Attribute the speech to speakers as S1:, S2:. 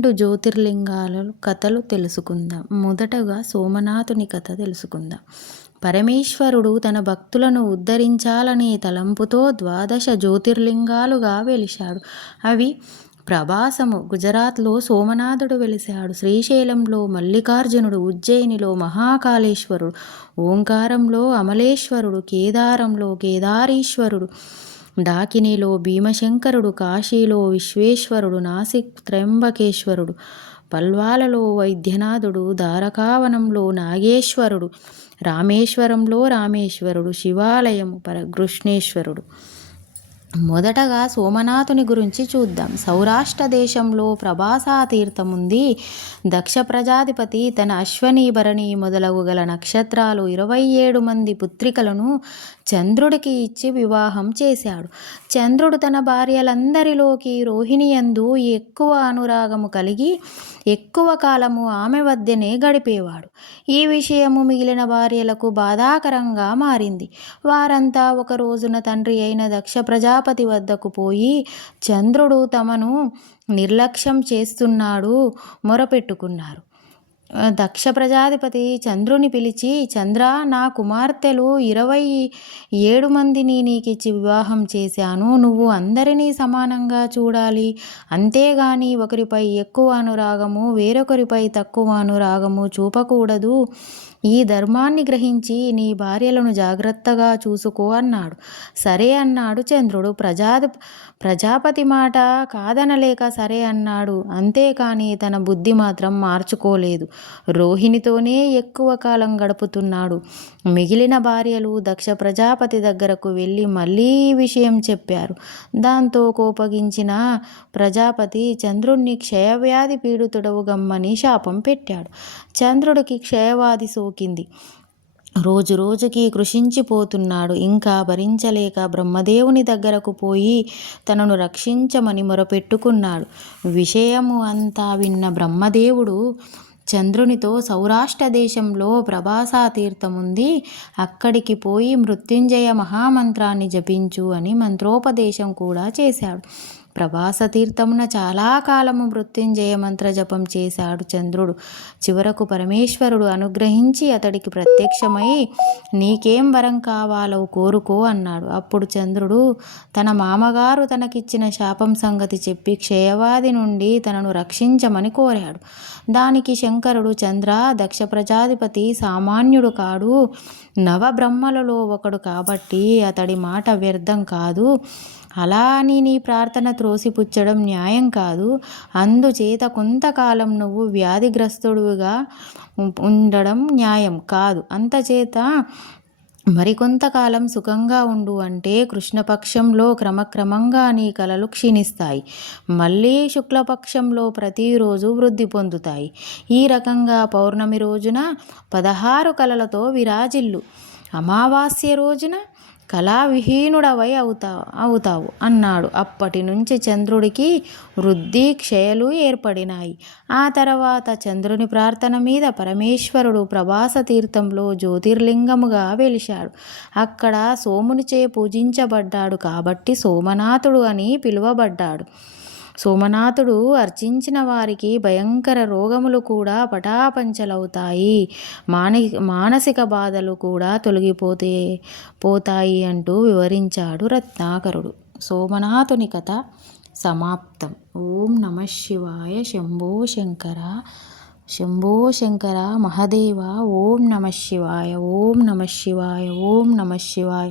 S1: పన్నెండు జ్యోతిర్లింగాల కథలు తెలుసుకుందాం. మొదటగా సోమనాథుని కథ తెలుసుకుందాం. పరమేశ్వరుడు తన భక్తులను ఉద్ధరించాలనే తలంపుతో ద్వాదశ జ్యోతిర్లింగాలుగా వెలిశాడు. అవి ప్రభాసము. గుజరాత్లో సోమనాథుడు వెలిశాడు. శ్రీశైలంలో మల్లికార్జునుడు ఉజ్జయినిలో మహాకాళేశ్వరుడు ఓంకారంలో అమలేశ్వరుడు కేదారంలో కేదారీశ్వరుడు డాకినిలో భీమశంకరుడు కాశీలో విశ్వేశ్వరుడు నాసిక్ త్రయంబకేశ్వరుడు పల్వాలలో వైద్యనాథుడు దారకావనంలో నాగేశ్వరుడు రామేశ్వరంలో రామేశ్వరుడు శివాలయం పరకృష్ణేశ్వరుడు మొదటగా సోమనాథుని గురించి చూద్దాం. సౌరాష్ట్ర దేశంలో ప్రభాసా తీర్థముంది. దక్ష ప్రజాధిపతి తన అశ్వని భరణి మొదలగు గల నక్షత్రాలు ఇరవై ఏడు మంది పుత్రికలను చంద్రుడికి ఇచ్చి వివాహం చేశాడు. చంద్రుడు తన భార్యలందరిలోకి రోహిణియందు ఎక్కువ అనురాగము కలిగి ఎక్కువ కాలము ఆమె వద్దనే గడిపేవాడు. ఈ విషయము మిగిలిన భార్యలకు బాధాకరంగా మారింది. వారంతా ఒక రోజున తండ్రి అయిన దక్ష ప్రజా ప్రజాపతి వద్దకు పోయి చంద్రుడు తమను నిర్లక్ష్యం చేస్తున్నాడు మొరపెట్టుకున్నారు. దక్ష ప్రజాధిపతి చంద్రుని పిలిచి చంద్ర నా కుమార్తెలు ఇరవై ఏడు మందిని నీకిచ్చి వివాహం చేశాను. నువ్వు అందరినీ సమానంగా చూడాలి. అంతేగాని ఒకరిపై ఎక్కువ అనురాగము వేరొకరిపై తక్కువ అనురాగము చూపకూడదు. ఈ ధర్మాన్ని గ్రహించి నీ భార్యలను జాగ్రత్తగా చూసుకో అన్నాడు. సరే అన్నాడు చంద్రుడు. ప్రజా ప్రజాపతి మాట కాదనలేక సరే అన్నాడు. అంతేకాని తన బుద్ధి మాత్రం మార్చుకోలేదు. రోహిణితోనే ఎక్కువ కాలం గడుపుతున్నాడు. మిగిలిన భార్యలు దక్ష ప్రజాపతి దగ్గరకు వెళ్ళి మళ్ళీ విషయం చెప్పారు. దాంతో కోపగించిన ప్రజాపతి చంద్రుణ్ణి క్షయవ్యాధి పీడితుడవు గమ్మని శాపం పెట్టాడు. చంద్రుడికి క్షయవాది సోకింది. రోజు రోజుకి కృషించిపోతున్నాడు. ఇంకా భరించలేక బ్రహ్మదేవుని దగ్గరకు పోయి తనను రక్షించమని మొరపెట్టుకున్నాడు. విషయము అంతా విన్న బ్రహ్మదేవుడు చంద్రునితో సౌరాష్ట్ర దేశంలో ప్రభాసా తీర్థముంది అక్కడికి పోయి మృత్యుంజయ మహామంత్రాన్ని జపించు అని మంత్రోపదేశం కూడా చేశాడు. ప్రభాస తీర్థమున చాలా కాలము మృత్యుంజయ మంత్ర జపం చేశాడు చంద్రుడు. చివరకు పరమేశ్వరుడు అనుగ్రహించి అతడికి ప్రత్యక్షమై నీకేం వరం కావాలో కోరుకో అన్నాడు. అప్పుడు చంద్రుడు తన మామగారు తనకిచ్చిన శాపం సంగతి చెప్పి క్షయవాది నుండి తనను రక్షించమని కోరాడు. దానికి శంకరుడు చంద్ర దక్ష ప్రజాధిపతి సామాన్యుడు కాడు. నవబ్రహ్మలలో ఒకడు కాబట్టి అతడి మాట వ్యర్థం కాదు. అలా అని నీ ప్రార్థన త్రోసిపుచ్చడం న్యాయం కాదు. అందుచేత కొంతకాలం నువ్వు వ్యాధిగ్రస్తుడుగా ఉండడం న్యాయం కాదు. అంతచేత మరికొంతకాలం సుఖంగా ఉండు అంటే కృష్ణపక్షంలో క్రమక్రమంగా నీ కలలు క్షీణిస్తాయి. మళ్ళీ శుక్లపక్షంలో ప్రతిరోజు వృద్ధి పొందుతాయి. ఈ రకంగా పౌర్ణమి రోజున పదహారు కలలతో విరాజిల్లు. అమావాస్య రోజున కళావిహీనుడవై అవుతా అవుతావు అన్నాడు. అప్పటి నుంచి చంద్రుడికి వృద్ధి క్షయలు ఏర్పడినాయి. ఆ తర్వాత చంద్రుని ప్రార్థన మీద పరమేశ్వరుడు ప్రభాస తీర్థంలో జ్యోతిర్లింగముగా వెలిశాడు. అక్కడ సోమునిచే పూజించబడ్డాడు కాబట్టి సోమనాథుడు అని పిలువబడ్డాడు. సోమనాథుడు అర్చించిన వారికి భయంకర రోగములు కూడా పటాపంచలవుతాయి. మాని మానసిక బాధలు కూడా తొలగిపోతే పోతాయి అంటూ వివరించాడు రత్నాకరుడు. సోమనాథుని కథ సమాప్తం. ఓం నమ శివాయ శంభో శంకర శంభో శంకర మహదేవ. ఓం నమ శివాయ ఓం నమ శివాయ ఓం నమ శివాయ.